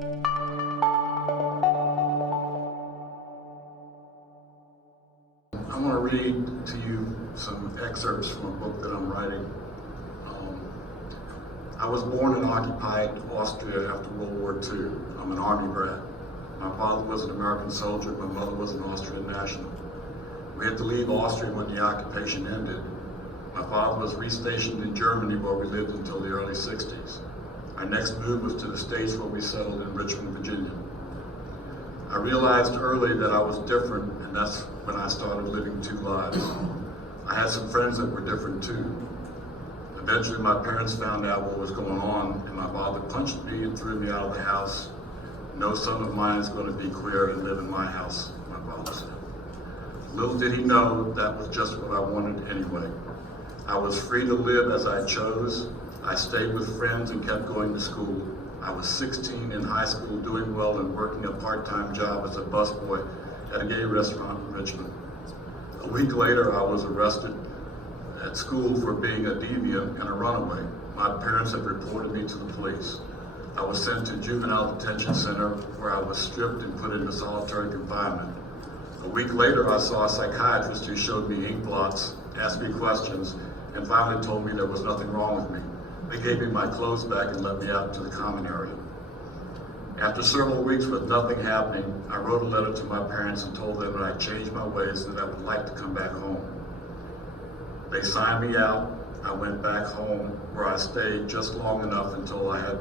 I want to read to you some excerpts from a book that I'm writing. I was born in occupied Austria after World War II. I'm an Army brat. My father was an American soldier, my mother was an Austrian national. We had to leave Austria when the occupation ended. My father was restationed in Germany, where we lived until the early 60s. Our next move was to the States, where we settled in Richmond, Virginia. I realized early that I was different, and that's when I started living two lives. I had some friends that were different too. Eventually my parents found out what was going on, and my father punched me and threw me out of the house. No son of mine is going to be queer and live in my house, my father said. Little did he know that was just what I wanted anyway. I was free to live as I chose. I stayed with friends and kept going to school. I was 16 in high school, doing well and working a part-time job as a busboy at a gay restaurant in Richmond. A week later, I was arrested at school for being a deviant and a runaway. My parents had reported me to the police. I was sent to juvenile detention center, where I was stripped and put into solitary confinement. A week later, I saw a psychiatrist who showed me ink blots, asked me questions, and finally told me there was nothing wrong with me. They gave me my clothes back and let me out to the common area. After several weeks with nothing happening, I wrote a letter to my parents and told them that I'd changed my ways and that I would like to come back home. They signed me out. I went back home, where I stayed just long enough until I had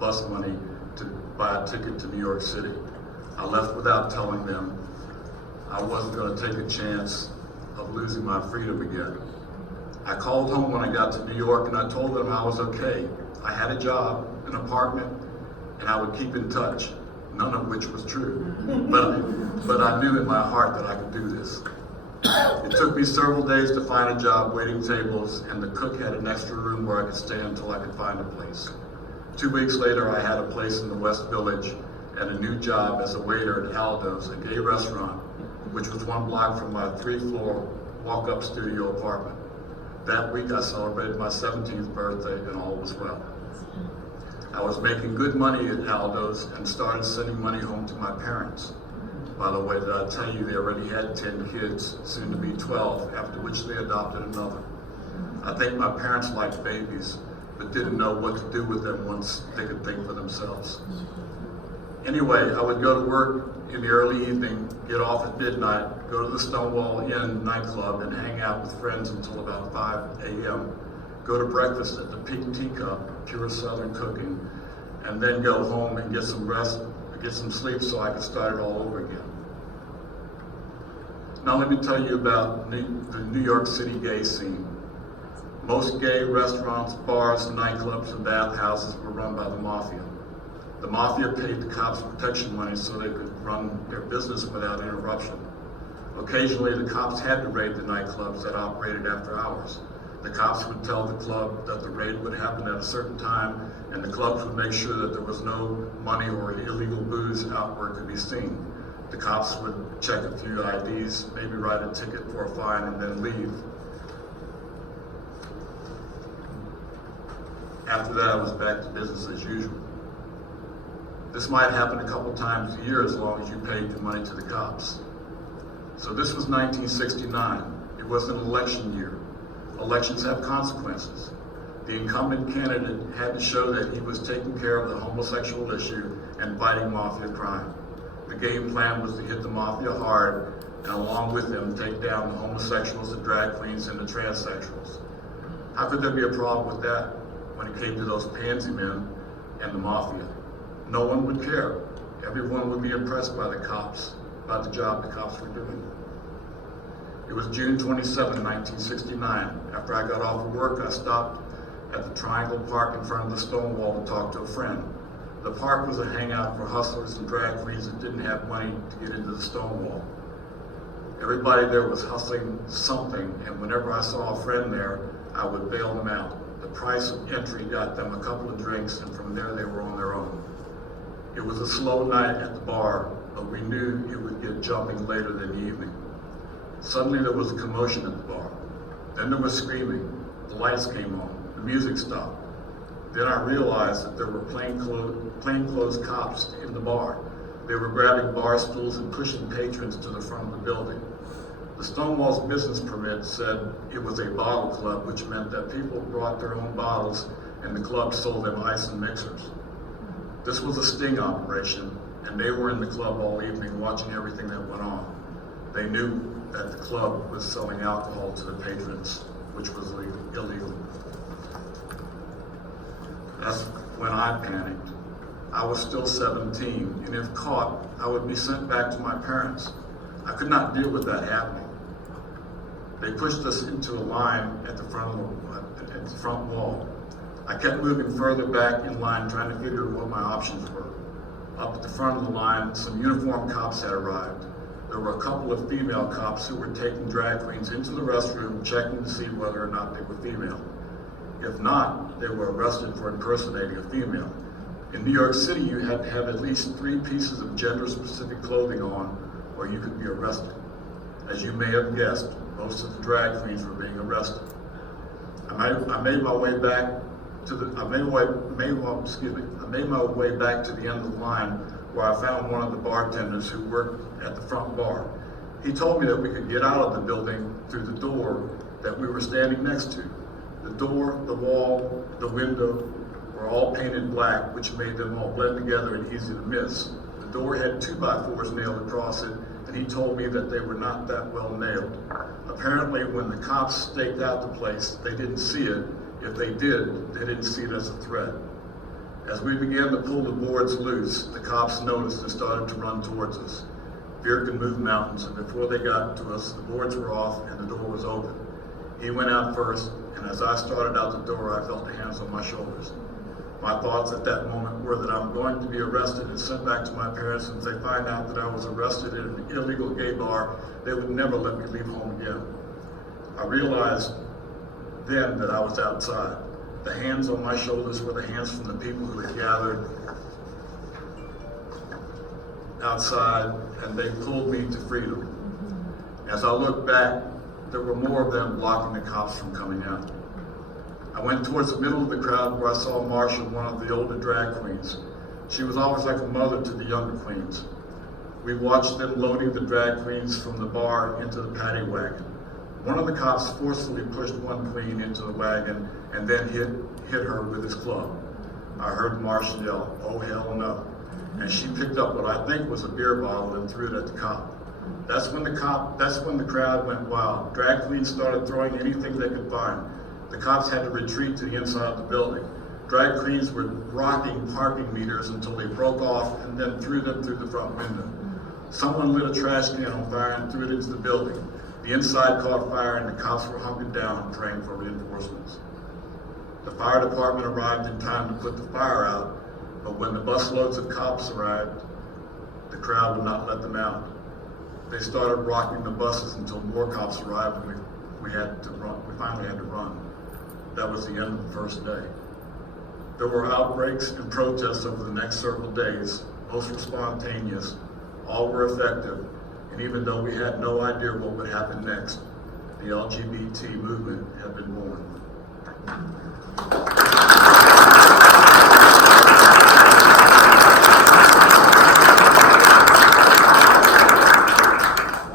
bus money to buy a ticket to New York City. I left without telling them. I wasn't going to take a chance of losing my freedom again. I called home when I got to New York, and I told them I was okay. I had a job, an apartment, and I would keep in touch, none of which was true. But I knew in my heart that I could do this. It took me several days to find a job waiting tables, and the cook had an extra room where I could stay until I could find a place. 2 weeks later, I had a place in the West Village and a new job as a waiter at Aldo's, a gay restaurant, which was 1 block from my 3-floor walk-up studio apartment. That week, I celebrated my 17th birthday, and all was well. I was making good money at Aldo's and started sending money home to my parents. By the way, did I tell you they already had 10 kids, soon to be 12, after which they adopted another. I think my parents liked babies, but didn't know what to do with them once they could think for themselves. Anyway, I would go to work in the early evening, get off at midnight, go to the Stonewall Inn nightclub and hang out with friends until about 5 a.m., go to breakfast at the Pink Teacup, pure Southern cooking, and then go home and get some rest, get some sleep so I could start it all over again. Now let me tell you about the New York City gay scene. Most gay restaurants, bars, nightclubs, and bathhouses were run by the mafia. The mafia paid the cops protection money so they could run their business without interruption. Occasionally, the cops had to raid the nightclubs that operated after hours. The cops would tell the club that the raid would happen at a certain time, and the clubs would make sure that there was no money or illegal booze out where it could be seen. The cops would check a few IDs, maybe write a ticket for a fine, and then leave. After that, I was back to business as usual. This might happen a couple times a year as long as you paid the money to the cops. So this was 1969. It was an election year. Elections have consequences. The incumbent candidate had to show that he was taking care of the homosexual issue and fighting mafia crime. The game plan was to hit the mafia hard, and along with them, take down the homosexuals, the drag queens, and the transsexuals. How could there be a problem with that when it came to those pansy men and the mafia? No one would care. Everyone would be impressed by the cops, by the job the cops were doing. It was June 27, 1969. After I got off of work, I stopped at the Triangle Park in front of the Stonewall to talk to a friend. The park was a hangout for hustlers and drag queens that didn't have money to get into the Stonewall. Everybody there was hustling something, and whenever I saw a friend there, I would bail them out. The price of entry got them a couple of drinks, and from there they were on their own. It was a slow night at the bar, but we knew it would get jumping later in the evening. Suddenly there was a commotion at the bar. Then there was screaming. The lights came on. The music stopped. Then I realized that there were plainclothes cops in the bar. They were grabbing bar stools and pushing patrons to the front of the building. The Stonewall's business permit said it was a bottle club, which meant that people brought their own bottles and the club sold them ice and mixers. This was a sting operation, and they were in the club all evening watching everything that went on. They knew that the club was selling alcohol to the patrons, which was illegal. That's when I panicked. I was still 17, and if caught, I would be sent back to my parents. I could not deal with that happening. They pushed us into a line at the front wall. I kept moving further back in line, trying to figure what my options were. Up at the front of the line, some uniformed cops had arrived. There were a couple of female cops who were taking drag queens into the restroom, checking to see whether or not they were female. If not, they were arrested for impersonating a female. In New York City, you had to have at least 3 pieces of gender-specific clothing on, or you could be arrested. As you may have guessed, most of the drag queens were being arrested. I made my way back to the end of the line, where I found one of the bartenders who worked at the front bar. He told me that we could get out of the building through the door that we were standing next to. The door, the wall, the window were all painted black, which made them all blend together and easy to miss. The door had 2x4s nailed across it, and he told me that they were not that well nailed. Apparently, when the cops staked out the place, they didn't see it. If they did, they didn't see it as a threat. As we began to pull the boards loose, the cops noticed and started to run towards us. Fear can move mountains, and before they got to us, the boards were off and the door was open. He went out first, and as I started out the door, I felt the hands on my shoulders. My thoughts at that moment were that I'm going to be arrested and sent back to my parents, and if they find out that I was arrested in an illegal gay bar, they would never let me leave home again. I realized then that I was outside. The hands on my shoulders were the hands from the people who had gathered outside, and they pulled me to freedom. As I looked back, there were more of them blocking the cops from coming out. I went towards the middle of the crowd where I saw Marsha, one of the older drag queens. She was always like a mother to the younger queens. We watched them loading the drag queens from the bar into the paddy wagon. One of the cops forcefully pushed one queen into the wagon and then hit her with his club. I heard Marsha yell, "Oh hell no." And she picked up what I think was a beer bottle and threw it at the cop. That's when the crowd went wild. Drag queens started throwing anything they could find. The cops had to retreat to the inside of the building. Drag queens were rocking parking meters until they broke off and then threw them through the front window. Someone lit a trash can on fire and threw it into the building. The inside caught fire and the cops were hunkered down praying for reinforcements. The fire department arrived in time to put the fire out, but when the busloads of cops arrived, the crowd would not let them out. They started rocking the buses until more cops arrived and we finally had to run. That was the end of the first day. There were outbreaks and protests over the next several days. Most were spontaneous, all were effective, and even though we had no idea what would happen next, the LGBT movement had been born.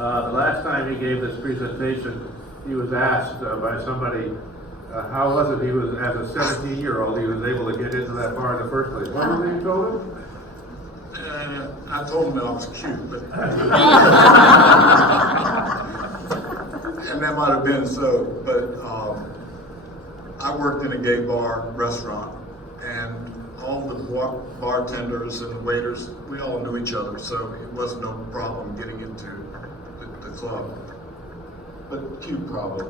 The last time he gave this presentation, he was asked by somebody, how was it he was, as a 17-year-old, he was able to get into that bar in the first place? What was it you told him? I told him that I was cute, but and that might have been so, but I worked in a gay bar restaurant, and all the bartenders and the waiters, we all knew each other, so it wasn't no problem getting into the club. But cute, probably.